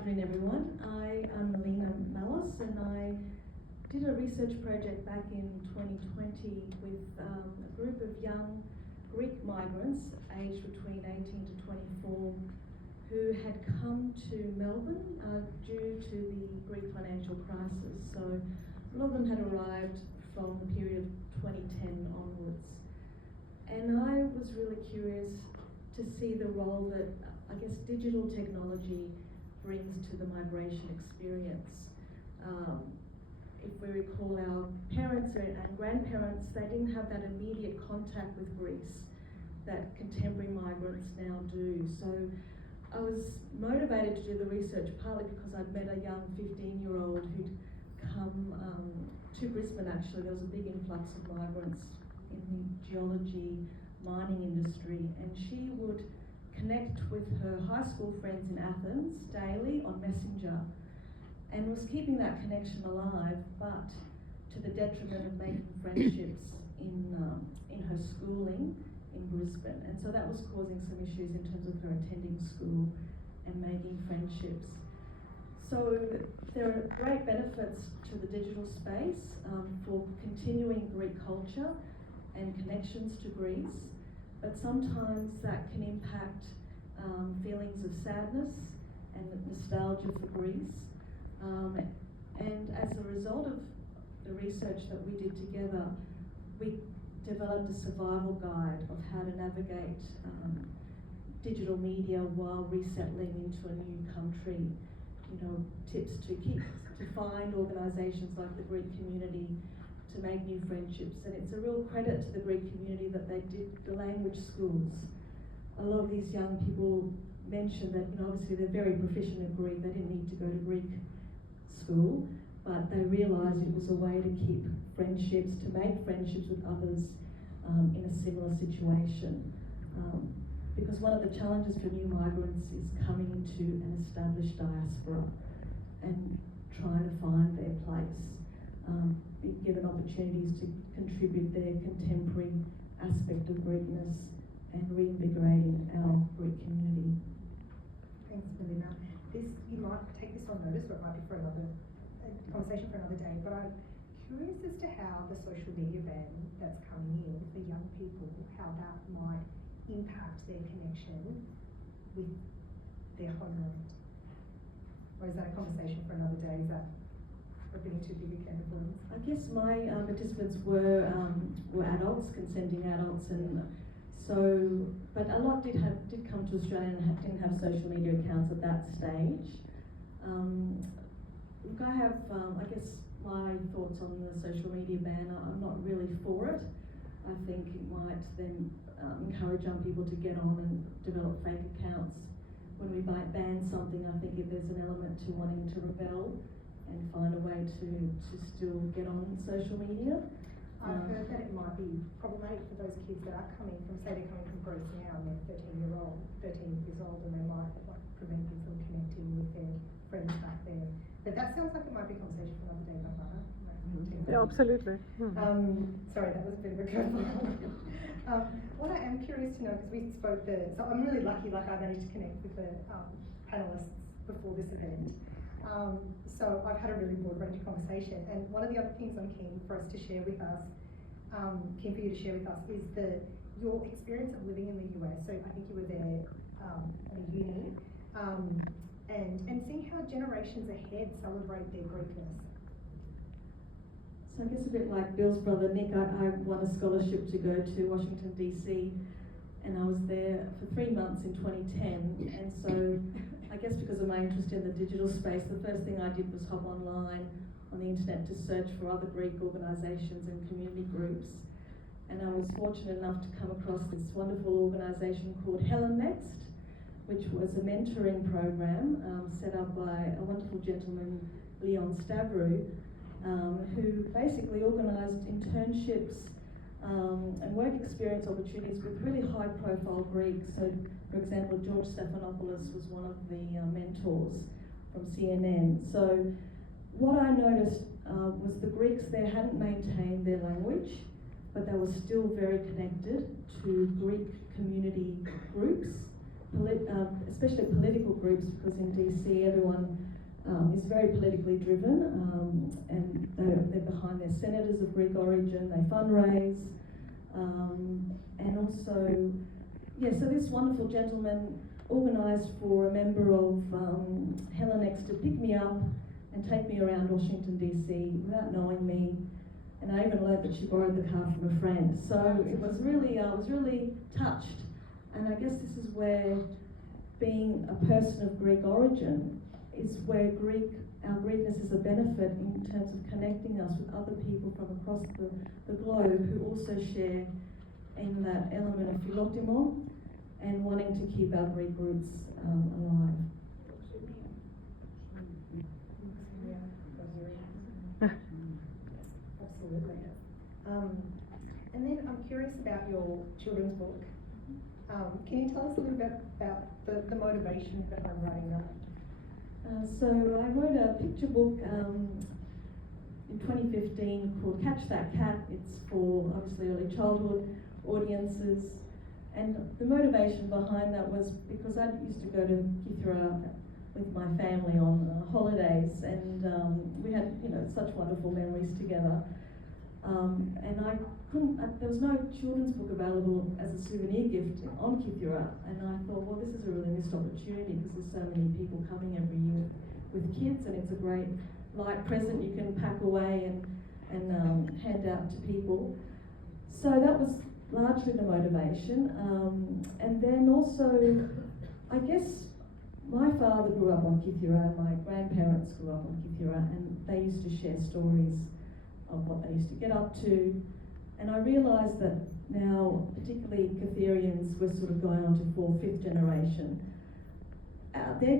Good afternoon, everyone. I am Melina Mallos, and I did a research project back in 2020 with a group of young Greek migrants aged between 18 to 24 who had come to Melbourne due to the Greek financial crisis. So a lot of them had arrived from the period of 2010 onwards. And I was really curious to see the role that, I guess, digital technology brings to the migration experience. If we recall, our parents and grandparents, they didn't have that immediate contact with Greece that contemporary migrants now do. So I was motivated to do the research partly because I'd met a young 15-year-old who'd come to Brisbane. Actually, there was a big influx of migrants in the geology mining industry, and she would connect with her high school friends in Athens daily on Messenger, and was keeping that connection alive, but to the detriment of making friendships in her schooling in Brisbane. And so that was causing some issues in terms of her attending school and making friendships. So there are great benefits to the digital space for continuing Greek culture and connections to Greece, but sometimes that can impact feelings of sadness and nostalgia for Greece. And as a result of the research that we did together, we developed a survival guide of how to navigate digital media while resettling into a new country. You know, tips to find organisations like the Greek community, to make new friendships. And it's a real credit to the Greek community that they did the language schools. A lot of these young people mentioned that, you know, obviously they're very proficient in Greek, they didn't need to go to Greek school, but they realised it was a way to keep friendships, to make friendships with others in a similar situation. Because one of the challenges for new migrants is coming into an established diaspora and trying to find their place, be given opportunities to contribute their contemporary aspect of Greekness and reinvigorating our Greek community. Thanks, Melina. You might take this on notice, or it might be for a conversation for another day, but I'm curious as to how the social media ban that's coming in for young people, how that might impact their connection with their homeland. Or is that a conversation for another day? Is that being too big a can of worms? I guess my participants were adults, consenting adults, and so, but a lot did come to Australia and didn't have social media accounts at that stage. Look, I have, I guess, my thoughts on the social media ban. I'm not really for it. I think it might then encourage young people to get on and develop fake accounts. When we ban something, I think if there's an element to wanting to rebel and find a way to still get on social media. I've heard that it might be problematic for those kids that are coming from, say they're coming from Greece now and they're 13 years old, and they might prevent them from connecting with their friends back there. But that sounds like it might be a conversation for another day, Barbara. Yeah, absolutely. Sorry, that was a bit of a curveball. What I am curious to know, because we spoke so I'm really lucky, like I managed to connect with the panellists before this event. So I've had a really broad range of conversation, and one of the other things I'm keen for you to share with us, is your experience of living in the US. So I think you were there at a uni, and seeing how generations ahead celebrate their Greekness. So I guess a bit like Bill's brother Nick, I won a scholarship to go to Washington DC, and I was there for 3 months in 2010, and so I guess because of my interest in the digital space, the first thing I did was hop online on the internet to search for other Greek organisations and community groups, and I was fortunate enough to come across this wonderful organisation called Hellenism, which was a mentoring program set up by a wonderful gentleman, Leon Stavru, who basically organised internships and work experience opportunities with really high-profile Greeks. So, for example, George Stephanopoulos was one of the mentors from CNN. So, what I noticed was the Greeks there hadn't maintained their language, but they were still very connected to Greek community groups especially political groups, because in DC everyone is very politically driven, and they're behind their senators of Greek origin, they fundraise, and also, yeah, so this wonderful gentleman organised for a member of Hellenism to pick me up and take me around Washington DC without knowing me, and I even learned that she borrowed the car from a friend. So it was really, I was really touched, and I guess this is where being a person of Greek origin is where our Greekness is a benefit in terms of connecting us with other people from across the globe who also share in that element of philotimo and wanting to keep our Greek roots alive. Absolutely. And then I'm curious about your children's book. Can you tell us a little bit about the motivation behind writing that? So I wrote a picture book in 2015 called Catch That Cat. It's for obviously early childhood audiences, and the motivation behind that was because I used to go to Kithra with my family on holidays, and we had such wonderful memories together. And I couldn't, there was no children's book available as a souvenir gift on Kithra, and I thought, well, this is a really missed opportunity because there's so many people coming every year with kids, and it's a great light present you can pack away and hand out to people. So that was largely the motivation. And then also, I guess my father grew up on Kithra, my grandparents grew up on Kithra, and they used to share stories of what they used to get up to. And I realised that now, particularly Kitherians, were sort of going on to 4th, 5th generation. Their